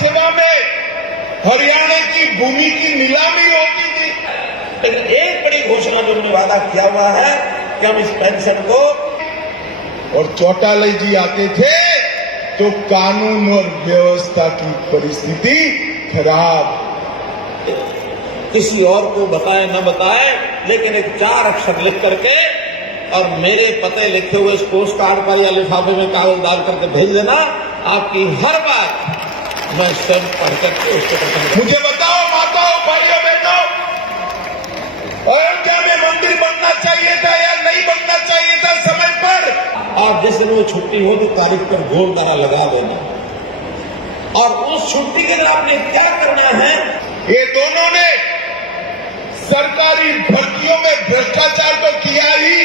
सेवा में हरियाणा की भूमि की नीलामी होती थी। लेकिन एक बड़ी घोषणा जो उन्होंने वादा किया हुआ है कि हम इस पेंशन को, और चौटाला जी आते थे तो कानून और व्यवस्था की परिस्थिति खराब। किसी और को बताए न बताए, लेकिन एक 4 अक्षर लिख करके और मेरे पते लिखे हुए इस पोस्ट कार्ड पर या लिफाफे में कागज डाल करके भेज देना। आपकी हर बात मैं स्वयं पढ़ करके उसको मुझे बताओ माताओं, भाइयों, बहनों, अयोध्या में मंदिर बनना चाहिए था या नहीं बनना चाहिए था समय पर? और जिस दिन वो छुट्टी हो तो तारीख पर गोल तारा लगा देना, और उस छुट्टी के दिन आपने क्या करना है। ये दोनों ने सरकारी भर्तियों में भ्रष्टाचार तो किया ही,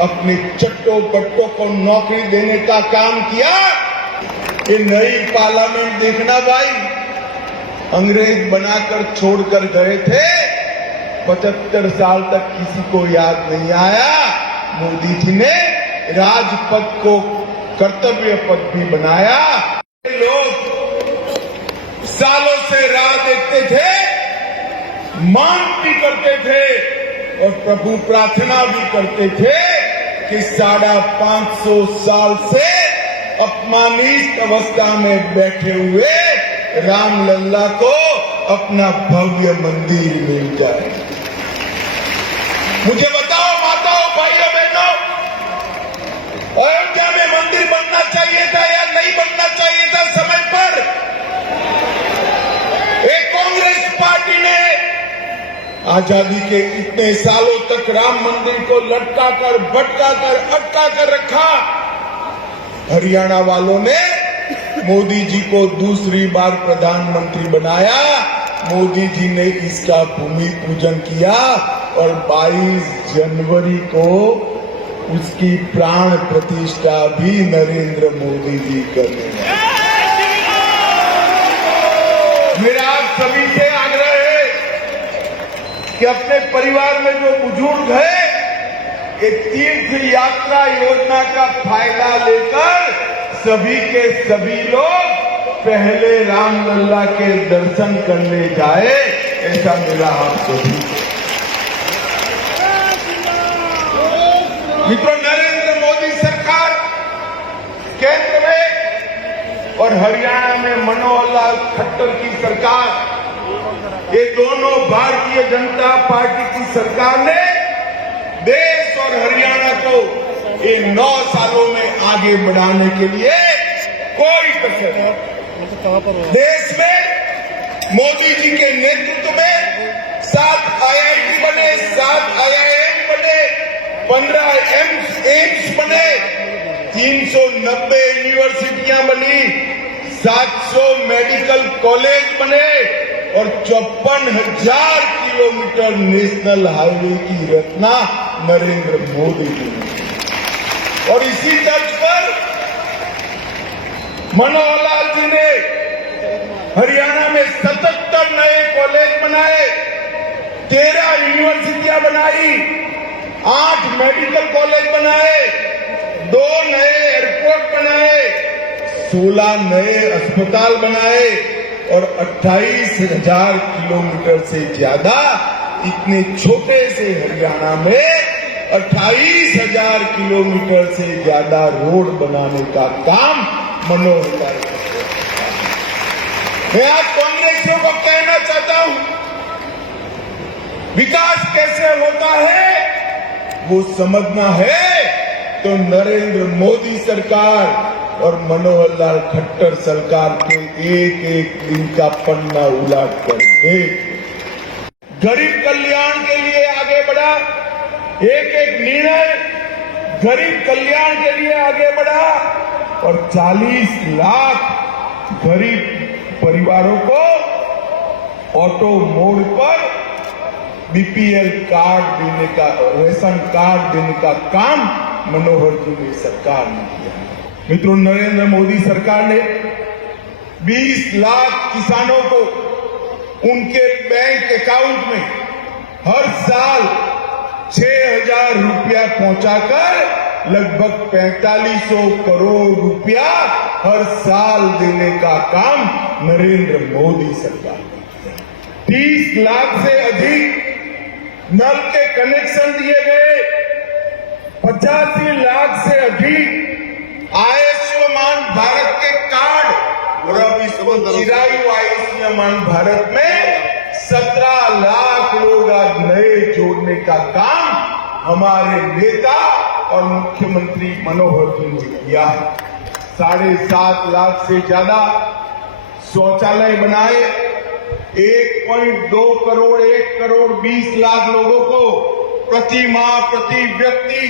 अपने चट्टो बट्टों को नौकरी देने का काम किया। ये नई पार्लियामेंट देखना भाई, अंग्रेज बनाकर छोड़कर गए थे, 75 साल तक किसी को याद नहीं आया। मोदी जी ने राजपथ को कर्तव्य पथ भी बनाया। लोग सालों से राह देखते थे, मांग भी करते थे और प्रभु प्रार्थना भी करते थे कि 550 साल से अपमानित अवस्था में बैठे हुए रामलल्ला को अपना भव्य मंदिर मिल जाए। मुझे बताओ माताओं, भाइयों, बहनों, अयोध्या में मंदिर बनना चाहिए था या नहीं बनना चाहिए था समय पर? एक कांग्रेस पार्टी ने आजादी के इतने सालों तक राम मंदिर को लटका कर, भटका कर, अटका कर रखा। हरियाणा वालों ने मोदी जी को दूसरी बार प्रधानमंत्री बनाया। मोदी जी ने इसका भूमि पूजन किया और 22 जनवरी को उसकी प्राण प्रतिष्ठा भी नरेंद्र मोदी जी करने वाले। मेरा आप सभी से आग्रह है कि अपने परिवार में जो बुजुर्ग है, ये तीर्थ यात्रा योजना का फायदा लेकर सभी के सभी लोग पहले रामलल्ला के दर्शन करने जाए, ऐसा मेरा आप सभी। मित्रों, नरेंद्र मोदी सरकार केंद्र में और हरियाणा में मनोहर लाल खट्टर की सरकार, ये दोनों भारतीय जनता पार्टी की सरकार ने देश और हरियाणा को इन 9 सालों में आगे बढ़ाने के लिए कोई कसर नहीं। देश में मोदी जी के नेतृत्व में 7 IIT बने, 7 IIM बने, 15 एम्स बने, 390 यूनिवर्सिटियां बनी, 700 मेडिकल कॉलेज बने और 54,000 किलोमीटर नेशनल हाईवे की रचना नरेंद्र मोदी जी ने। और इसी तर्ज पर मनोहर लाल जी ने हरियाणा में 77 नए कॉलेज बनाए, 13 यूनिवर्सिटियां बनाई, 8 मेडिकल कॉलेज बनाए, 2 नए एयरपोर्ट बनाए, 16 नए अस्पताल बनाए और 28,000 किलोमीटर से ज्यादा इतने छोटे से हरियाणा में 28,000 किलोमीटर से ज्यादा रोड बनाने का काम मनोहर लाल जी। मैं आज कांग्रेसियों को कहना चाहता हूं, विकास कैसे होता है वो समझना है तो नरेंद्र मोदी सरकार और मनोहर लाल खट्टर सरकार के एक एक दिन का पन्ना उलट कर देख। गरीब कल्याण के लिए आगे बढ़ा, एक एक निर्णय गरीब कल्याण के लिए आगे बढ़ा और 40 लाख गरीब परिवारों को ऑटो मोड पर BPL कार्ड देने का, रेशन कार्ड देने का काम मनोहर जी ने सरकार ने किया। मित्रों, नरेंद्र मोदी सरकार ने 20 लाख किसानों को उनके बैंक अकाउंट में हर साल 6,000 रुपया पहुंचाकर लगभग 4500 करोड़ रुपया हर साल देने का काम नरेंद्र मोदी सरकार करती है। 30 लाख से अधिक नल के कनेक्शन दिए गए, 85 लाख से अधिक आयुष्मान भारत के कार्ड, और अब इसको चिरायु आयुष्मान भारत में 17 लाख लोग आज नए जोड़ने का काम हमारे नेता और मुख्यमंत्री मनोहर जी ने किया है। 7.5 लाख से ज्यादा शौचालय बनाए, 1.2 करोड़ 1 करोड़ 20 लाख लोगों को प्रति माह प्रति व्यक्ति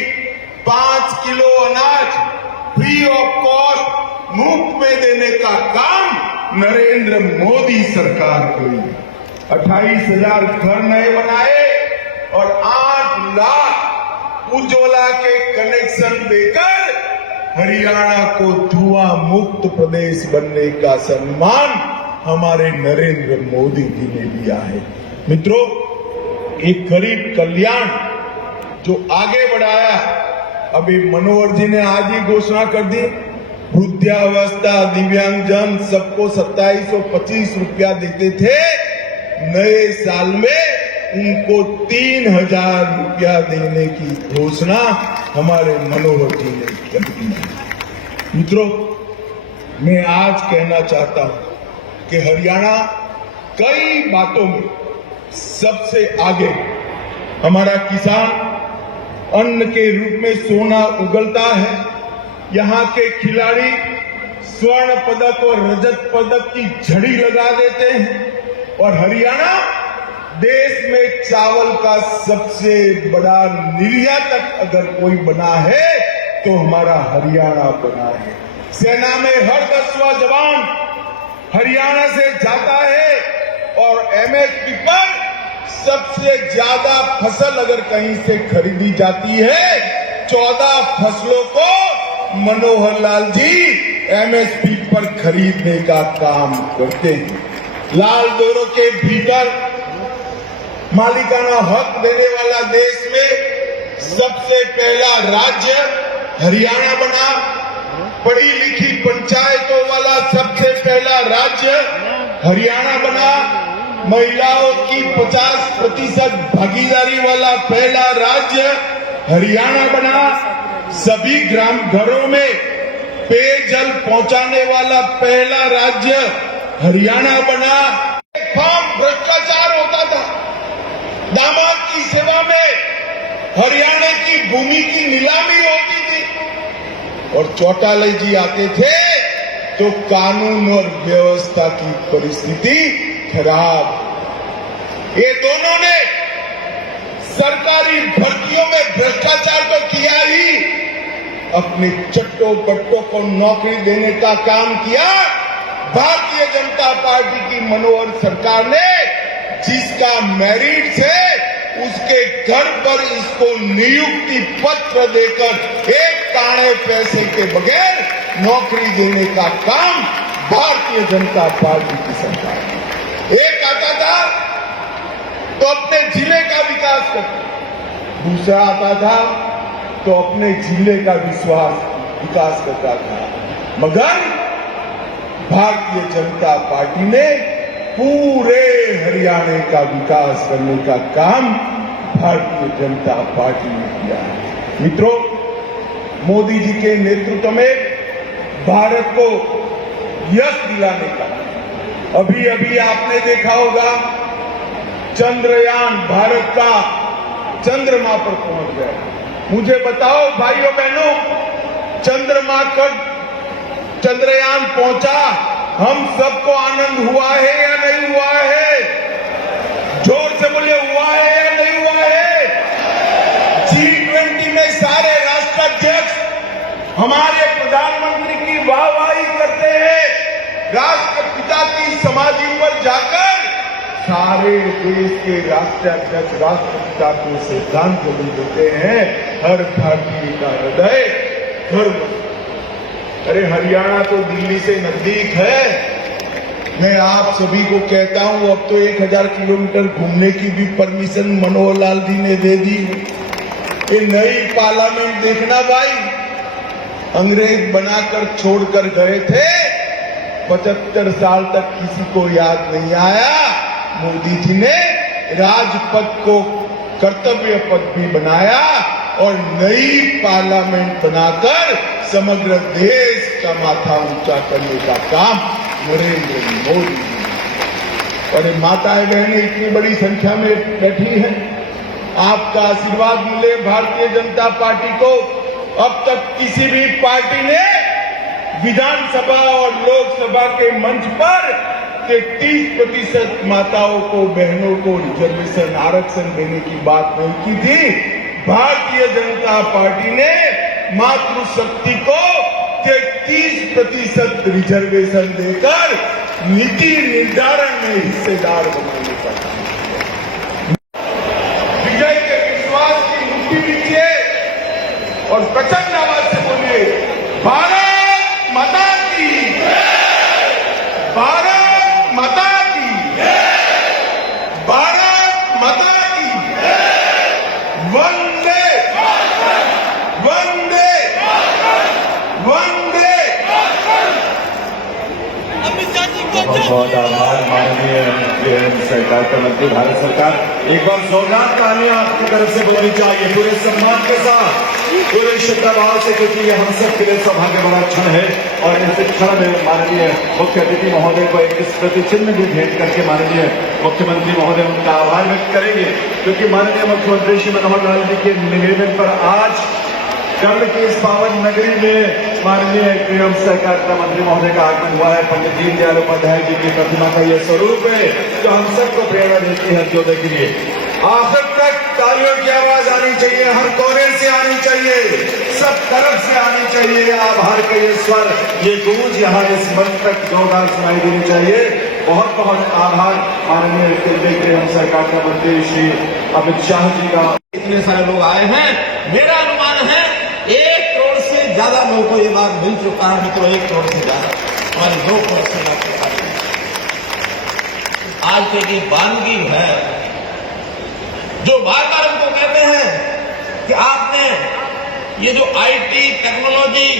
5 किलो अनाज फ्री ऑफ कॉस्ट मुफ्त में देने का काम नरेंद्र मोदी सरकार की। 28,000 घर नए बनाए और 8 लाख उज्ज्वला के कनेक्शन देकर हरियाणा को धुआं मुक्त प्रदेश बनने का सम्मान हमारे नरेंद्र मोदी जी ने दिया है। मित्रों, एक गरीब कल्याण जो आगे बढ़ाया, अभी मनोहर जी ने आज ही घोषणा कर दी, वृद्धावस्था दिव्यांगजन सबको 2725 रुपया देते थे, नए साल में उनको 3000 रुपया देने की घोषणा हमारे मनोहर जी ने कर दी है। मित्रों, मैं आज कहना चाहता हूं कि हरियाणा कई बातों में सबसे आगे। हमारा किसान अन्न के रूप में सोना उगलता है, यहाँ के खिलाड़ी स्वर्ण पदक और रजत पदक की झड़ी लगा देते हैं, और हरियाणा देश में चावल का सबसे बड़ा निर्यातक अगर कोई बना है तो हमारा हरियाणा बना है। सेना में हर 10वां जवान हरियाणा से जाता है, और एमएसपी पर सबसे ज्यादा फसल अगर कहीं से खरीदी जाती है, 14 फसलों को मनोहर लाल जी एमएसपी पर खरीदने का काम करते हैं। लाल डोरों के भीतर मालिकाना हक देने वाला देश में सबसे पहला राज्य हरियाणा बना। पढ़ी लिखी पंचायतों वाला सबसे पहला राज्य हरियाणा बना। महिलाओं की 50% भागीदारी वाला पहला राज्य हरियाणा बना। सभी ग्राम घरों में पेयजल पहुंचाने वाला पहला राज्य हरियाणा बना। फार्म भ्रष्टाचार होता था, दामाद की सेवा में हरियाणा की भूमि की नीलामी होती थी, और चौटाला जी आते थे तो कानून और व्यवस्था की परिस्थिति खराब। ये दोनों ने सरकारी भर्तियों में भ्रष्टाचार तो किया ही, अपने चट्टो बट्टों को नौकरी देने का काम किया। भारतीय जनता पार्टी की मनोहर सरकार ने जिसका मेरिट है उसके घर पर इसको नियुक्ति पत्र देकर एक काणे पैसे के बगैर नौकरी देने का काम भारतीय जनता पार्टी की सरकार ने। एक आता था तो अपने जिले का विकास करता, दूसरा आता था तो अपने जिले का विकास करता था, मगर भारतीय जनता पार्टी ने पूरे हरियाणा का विकास करने का काम भारतीय जनता पार्टी ने किया है। मित्रों, मोदी जी के नेतृत्व में भारत को यश दिलाने का, अभी अभी आपने देखा होगा चंद्रयान भारत का चंद्रमा पर पहुंच गया। मुझे बताओ भाइयों बहनों, चंद्रमा कब चंद्रयान पहुंचा, हम सबको आनंद हुआ है या नहीं हुआ है? जोर से बोलिए, हुआ है या नहीं हुआ है? G20 में सारे राष्ट्राध्यक्ष हमारे प्रधानमंत्री की वाहवाही करते हैं। राष्ट्रपिता की समाधि पर जाकर सारे देश के राष्ट्राध्यक्ष राष्ट्रपिता को श्रद्धांजलि देते हैं। हर भारतीय का हृदय गर्व। अरे हरियाणा तो दिल्ली से नजदीक है। मैं आप सभी को कहता हूं, अब तो 1000 किलोमीटर घूमने की भी परमिशन मनोहर लाल जी ने दे दी। ये नई पार्लियामेंट देखना भाई, अंग्रेज बनाकर छोड़कर गए थे, 75 साल तक किसी को याद नहीं आया। मोदी जी ने राजपथ को कर्तव्य पथ भी बनाया और नई पार्लियामेंट बनाकर समग्र देश का माथा ऊंचा करने का काम नरेंद्र मोदी जी ने। और माताएं बहनें इतनी बड़ी संख्या में बैठी हैं, आपका आशीर्वाद मिले भारतीय जनता पार्टी को। अब तक किसी भी पार्टी ने विधानसभा और लोकसभा के मंच पर 33% माताओं को, बहनों को रिजर्वेशन आरक्षण देने की बात नहीं की थी। भारतीय जनता पार्टी ने मातृशक्ति को 33% रिजर्वेशन देकर नीति निर्धारण में हिस्सेदार बनाने का काम किया। विजय के विश्वास की मुट्ठी नीचे और प्रचंड आवाज से बोलिए, भारत माता की, भारत माता की, भारत माता की, वंदे वंदे वंदे। बहुत बहुत आभार माननीय गृह सहकारिता मंत्री भारत सरकार। एक बार जोरदार तालियां आपकी तरफ से बोलनी चाहिए पूरे सम्मान के साथ, पूरे श्रद्धाभाव से, क्योंकि ये हम सब के लिए सौभाग्य बड़ा क्षण है। और इस क्षण में माननीय मुख्य अतिथि महोदय को एक स्मृति चिन्ह भी भेंट करके माननीय मुख्यमंत्री महोदय उनका आभार व्यक्त करेंगे, क्योंकि माननीय मुख्यमंत्री श्री मनोहर लाल जी के निवेदन पर आज कर्म की इस पावन नगरी में माननीय गृह सहकारिता मंत्री महोदय का आगमन हुआ है। पंडित दीनदयाल उपाध्याय जी की प्रतिमा का यह स्वरूप है जो हम सबको प्रेरणा देती है अंत्योदय के लिए। आखिर तक तालियों की आवाज आनी चाहिए, हर कोने से आनी चाहिए, सब तरफ से आनी चाहिए। आभार का ये स्वर, ये गूंज यहाँ इस मंच तक जोरदार सुनाई देनी चाहिए। बहुत बहुत आभार माननीय केंद्रीय गृह सहकारिता मंत्री श्री अमित शाह जी का। इतने सारे लोग आए हैं, मेरा अनुमान है 1 करोड़ से ज्यादा लोगों को ये लाभ मिल चुका है। मित्रों, 1 करोड़ से ज्यादा, हमारे 2 करोड़ से लाभ आज के की वानगी है जो बार बार उनको कहते हैं कि आपने ये जो आईटी टेक्नोलॉजी,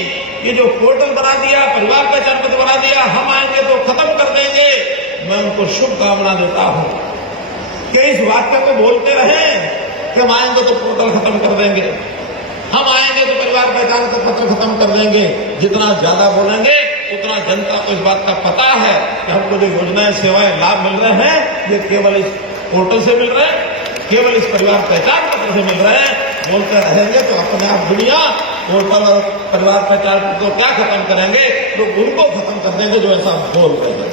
ये जो पोर्टल बना दिया, परिवार पहचान पत्र बना दिया, हम आएंगे तो खत्म कर देंगे। मैं उनको शुभकामना देता हूं कि इस वाक्य को बोलते रहें कि हम आएंगे तो पोर्टल खत्म कर देंगे, हम आएंगे तो परिवार पहचान पत्र खत्म कर देंगे। जितना ज्यादा बोलेंगे उतना जनता को इस बात का पता है कि हमको जो योजनाएं, सेवाएं, लाभ मिल रहे हैं ये केवल इस पोर्टल से मिल रहे हैं, केवल इस परिवार पहचान पत्र से मिल रहे हैं। बोलते रहेंगे तो अपने आप दुनिया पोर्टल और परिवार पहचान पत्र को क्या खत्म करेंगे, लोग उनको खत्म कर देंगे जो ऐसा बोल रहे हैं।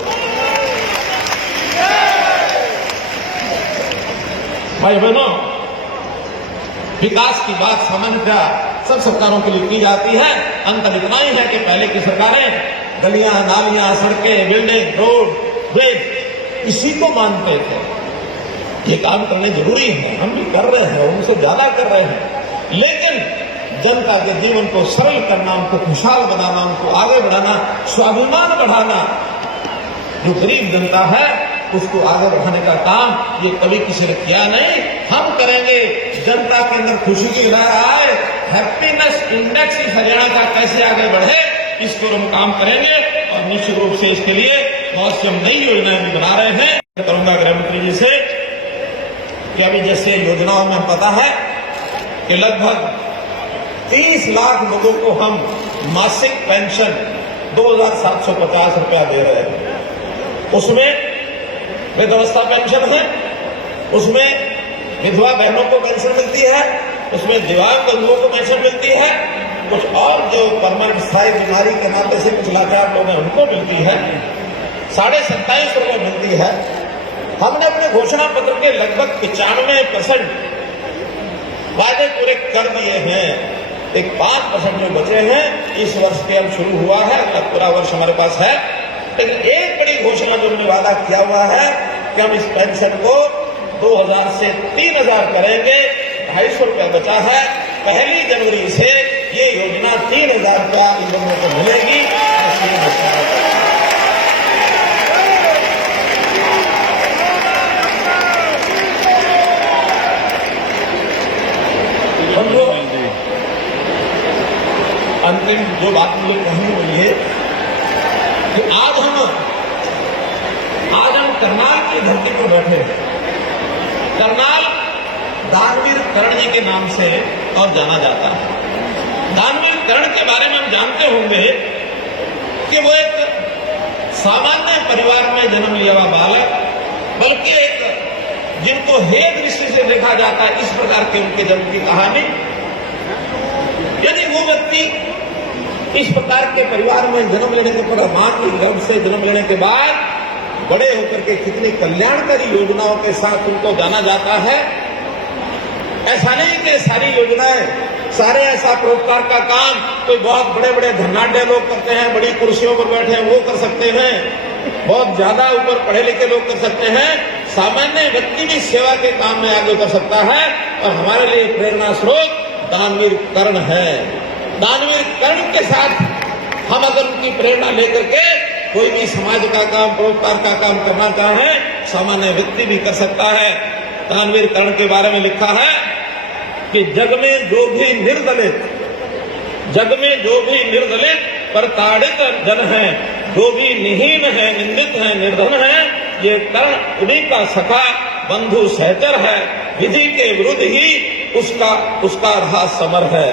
भाई बहनों, विकास की बात सामान्यतः सब सरकारों के लिए की जाती है। अंतर इतना ही है कि पहले की सरकारें गलियां, नालियां, सड़कें, बिल्डिंग, रोड, ब्रिज इसी को मानते थे। ये काम करने जरूरी है, हम भी कर रहे हैं, उनसे ज्यादा कर रहे हैं, लेकिन जनता के जीवन को सरल करना, उनको खुशहाल बनाना, उनको आगे बढ़ाना, स्वाभिमान बढ़ाना, जो गरीब जनता है उसको आगे बढ़ाने का काम ये कभी किसी ने किया नहीं, हम करेंगे। जनता के अंदर खुशी की लहर आए, हैप्पीनेस इंडेक्स इस हरियाणा का कैसे आगे बढ़े, इसको हम काम करेंगे। और निश्चित रूप से इसके लिए बहुत सी हम नई योजनाएं भी बना रहे हैं। मैं करूंगा गृह मंत्री जी से कि अभी जैसे योजनाओं में पता है कि लगभग 30 लाख लोगों को हम मासिक पेंशन 2,750 रुपया दे रहे हैं। उसमें वृद्धावस्था पेंशन है, उसमें विधवा बहनों को पेंशन मिलती है, उसमें दिव्यांग लोगों को पेंशन मिलती है, कुछ और जो परमानेंट स्थायी बीमारी के नाते से कुछ लाचार लोग हैं उनको मिलती है, 27.5 रुपये मिलती है। हमने अपने घोषणा पत्र के लगभग 95% वायदे पूरे कर दिए हैं। एक 5% जो बचे हैं इस वर्ष के अब शुरू हुआ है, अगला पूरा वर्ष हमारे पास है। लेकिन एक बड़ी घोषणा जो हमने वादा किया हुआ है कि हम इस पेंशन को 2,000 से 3,000 करेंगे। 250 रुपया बचा है। 1 जनवरी से ये योजना 3,000 रुपया इन लोगों को मिलेगी। हम लोग जो बात मुझे कहनी वो ये कि आज हम करनाल की धरती पर बैठे हैं। करनाल दानवीर कर्ण जी के नाम से और जाना जाता है। दानवीर कर्ण के बारे में हम जानते होंगे कि वो एक सामान्य परिवार में जन्म लिया हुआ बालक, बल्कि एक जिनको हे दृष्टि से देखा जाता है, इस प्रकार के उनके जन्म की कहानी। यदि वो व्यक्ति इस प्रकार के परिवार में जन्म लेने के बाद, मां के गर्भ से जन्म लेने के बाद बड़े होकर के कितनी कल्याणकारी योजनाओं के साथ उनको जाना जाता है। ऐसा नहीं कि सारी योजनाएं, सारे ऐसा परोपकार का काम कोई बहुत बड़े बड़े धनाढ्य लोग करते हैं, बड़ी कुर्सियों पर बैठे हैं वो कर सकते हैं, बहुत ज्यादा ऊपर पढ़े लिखे लोग कर सकते हैं। सामान्य व्यक्ति भी सेवा के काम में आगे कर सकता है। और हमारे लिए प्रेरणा स्रोत दानवीर कर्ण है। दानवीर कर्ण के साथ हम अगर उनकी प्रेरणा लेकर के कोई भी समाज का काम, परोपकार का काम करना चाहे, सामान्य व्यक्ति भी कर सकता है। दानवीर कर्ण के बारे में लिखा है कि जग में जो भी निर्दलित प्रताड़ित जन है, जो भी निहीन है, निंदित है, निर्धन है, ये कर्ण उन्हीं का सखा बंधु सहचर है। विधि के विरुद्ध ही उसका रहा समर है।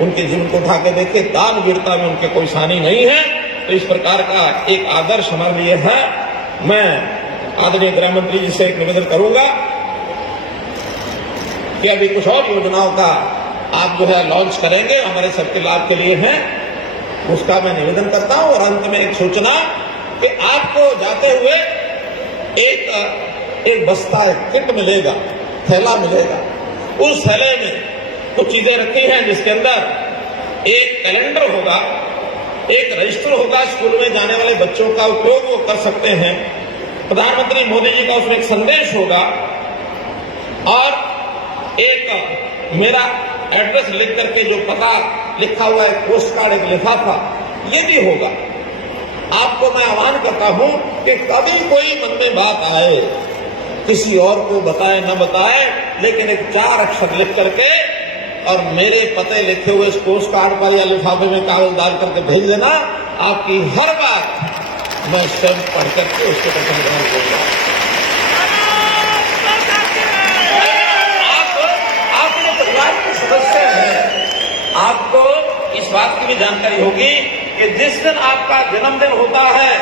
उनके जीवन को उठा के देखे, दानवीरता में उनके कोई सानी नहीं है। तो इस प्रकार का एक आदर्श हमारे लिए है। मैं आदरणीय गृह मंत्री जी से एक निवेदन करूंगा कि अभी कुछ और योजनाओं का आप जो है लॉन्च करेंगे, हमारे सबके लाभ के लिए हैं, उसका मैं निवेदन करता हूं। और अंत में एक सूचना कि आपको जाते हुए एक बस्ता, एक किट मिलेगा, थैला मिलेगा। उस थैले में कुछ चीजें रखी हैं, जिसके अंदर एक कैलेंडर होगा, एक रजिस्टर होगा, स्कूल में जाने वाले बच्चों का उपयोग वो कर सकते हैं। प्रधानमंत्री मोदी जी का उसमें एक संदेश होगा और एक मेरा एड्रेस लिख करके जो पता लिखा हुआ है, पोस्ट कार्ड, एक लिफाफा, ये भी होगा। आपको मैं आह्वान करता हूं कि कभी कोई मन में बात आए, किसी और को बताए न बताए, लेकिन एक 4 अक्षर लिख करके और मेरे पते लिखे हुए इस पोस्ट कार्ड पर या लिफाफे में कागज डाल करके भेज देना। आपकी हर बात मैं स्वयं पढ़ करके उसके प्रति ग्रहण करूंगा। आप मेरे परिवार के सदस्य हैं, आपको इस बात की भी जानकारी होगी कि जिस दिन आपका जन्मदिन होता है,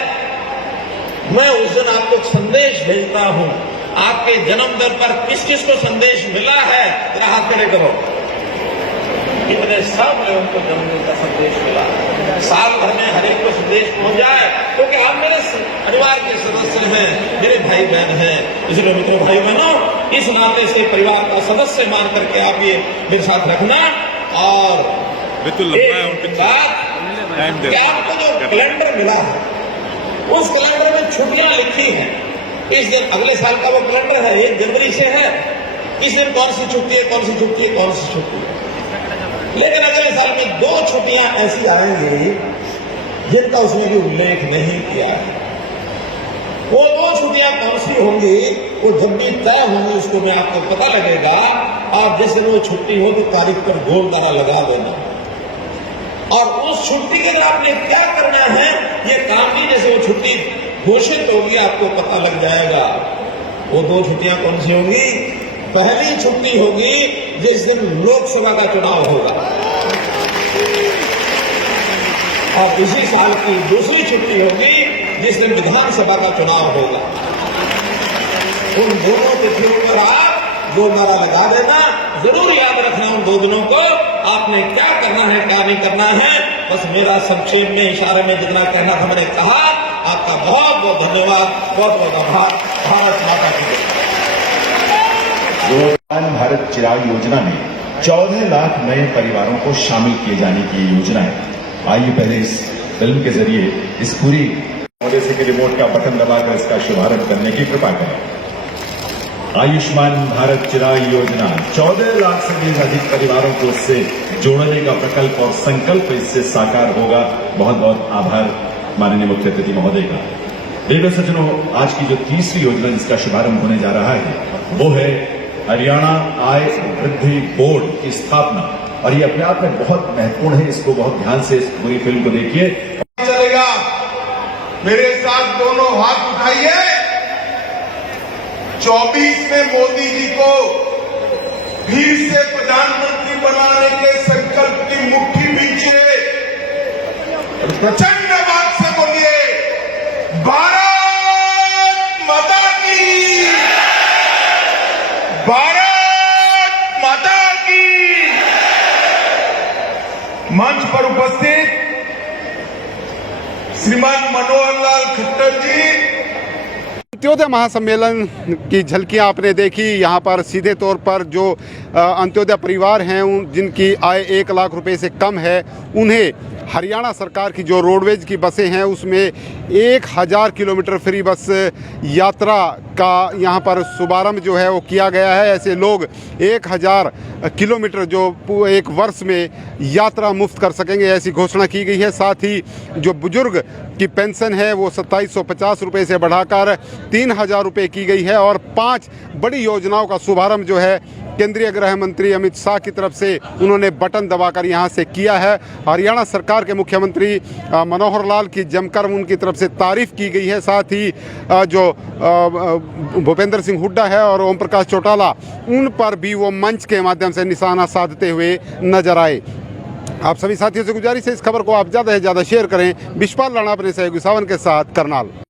मैं उस दिन आपको एक संदेश भेजता हूं। आपके जन्मदिन पर किस किस को संदेश मिला है, जरा हाथ खड़े करो। इतने सब लोगों को जन्मदिन का संदेश मिला। साल भर में हर एक को संदेश पहुंच जाए, क्योंकि आप मेरे परिवार के सदस्य हैं, मेरे भाई बहन हैं। इसलिए मित्रों, भाई बहनों, इस नाते से परिवार का सदस्य मान करके आप ये मेरे साथ रखना। और आपको जो कैलेंडर मिला है, उस कैलेंडर में छुट्टियां लिखी हैं। इस दिन अगले साल का वो कैलेंडर है, 1 जनवरी से है। इस दिन कौन सी छुट्टी है, कौन सी छुट्टी है, कौन सी छुट्टी है। लेकिन अगले साल में 2 छुट्टियां ऐसी आएंगी जिनका उसने भी उल्लेख नहीं किया है। वो 2 छुट्टियां कौन सी होंगी, वो जब भी तय होंगी उसको मैं आपको पता लगेगा। आप जिस दिन वो छुट्टी हो तो तारीख पर गोल तारा लगा देना। और उस छुट्टी के लिए आपने क्या करना है, ये काम भी जैसे वो छुट्टी घोषित होगी आपको पता लग जाएगा। वो 2 छुट्टियां कौन सी होंगी? पहली छुट्टी होगी जिस दिन लोकसभा का चुनाव होगा, और इसी साल की दूसरी छुट्टी होगी जिस दिन विधानसभा का चुनाव होगा। उन दोनों तिथियों पर आप 2 नारा लगा देना। जरूर याद रखना उन 2 दिनों को आपने क्या करना है, क्या नहीं करना है। बस मेरा संक्षेप में, इशारे में जितना कहना था मैंने कहा। आपका बहुत बहुत धन्यवाद, बहुत बहुत आभार। भारत माता की जय। आयुष्मान भारत चिराग योजना में 14 लाख नए परिवारों को शामिल किए जाने की योजना है। आइए पहले इस फिल्म के जरिए इस पूरी मॉडेसी के रिमोट का बटन दबाकर इसका शुभारंभ करने की कृपा करें। आयुष्मान भारत चिराग योजना 14 लाख से भी अधिक परिवारों को इससे जोड़ने का प्रकल्प और संकल्प इससे साकार होगा। बहुत बहुत आभार माननीय मुख्य अतिथि महोदय का। रेडियो सज्जनों, आज की जो तीसरी योजना जिसका शुभारंभ होने जा रहा है वो है हरियाणा आय वृद्धि बोर्ड की स्थापना। और ये अपने आप में बहुत महत्वपूर्ण है। इसको बहुत ध्यान से इस पूरी फिल्म को देखिए। चलेगा, मेरे साथ दोनों हाथ उठाइए। 24 में मोदी जी को फिर से प्रधानमंत्री बनाने के संकल्प की मुट्ठी भींचिए और प्रचंड आवाज से बोलिए, भारत माता की, भारत माता की। मंच पर उपस्थित श्रीमान मनोहर लाल खट्टर जी। अंत्योदय महासम्मेलन की झलकियां आपने देखी। यहाँ पर सीधे तौर पर जो अंत्योदय परिवार हैं जिनकी आय 1 लाख रुपए से कम है, उन्हें हरियाणा सरकार की जो रोडवेज की बसें हैं उसमें 1000 किलोमीटर फ्री बस यात्रा का यहाँ पर शुभारंभ जो है वो किया गया है। ऐसे लोग 1000 किलोमीटर जो एक वर्ष में यात्रा मुफ्त कर सकेंगे, ऐसी घोषणा की गई है। साथ ही जो बुजुर्ग की पेंशन है वो 2750 रुपये से बढ़ाकर 3000 रुपये की गई है। और 5 बड़ी योजनाओं का शुभारंभ जो है केंद्रीय गृह मंत्री अमित शाह की तरफ से उन्होंने बटन दबाकर यहां से किया है। हरियाणा सरकार के मुख्यमंत्री मनोहर लाल की जमकर उनकी तरफ से तारीफ की गई है। साथ ही जो भूपेंद्र सिंह हुड्डा है और ओम प्रकाश चौटाला, उन पर भी वो मंच के माध्यम से निशाना साधते हुए नजर आए। आप सभी साथियों से गुजारिश है इस खबर को आप ज़्यादा से ज़्यादा शेयर करें। विश्वपाल राणा अपने सहयोगी सावन के साथ करनाल।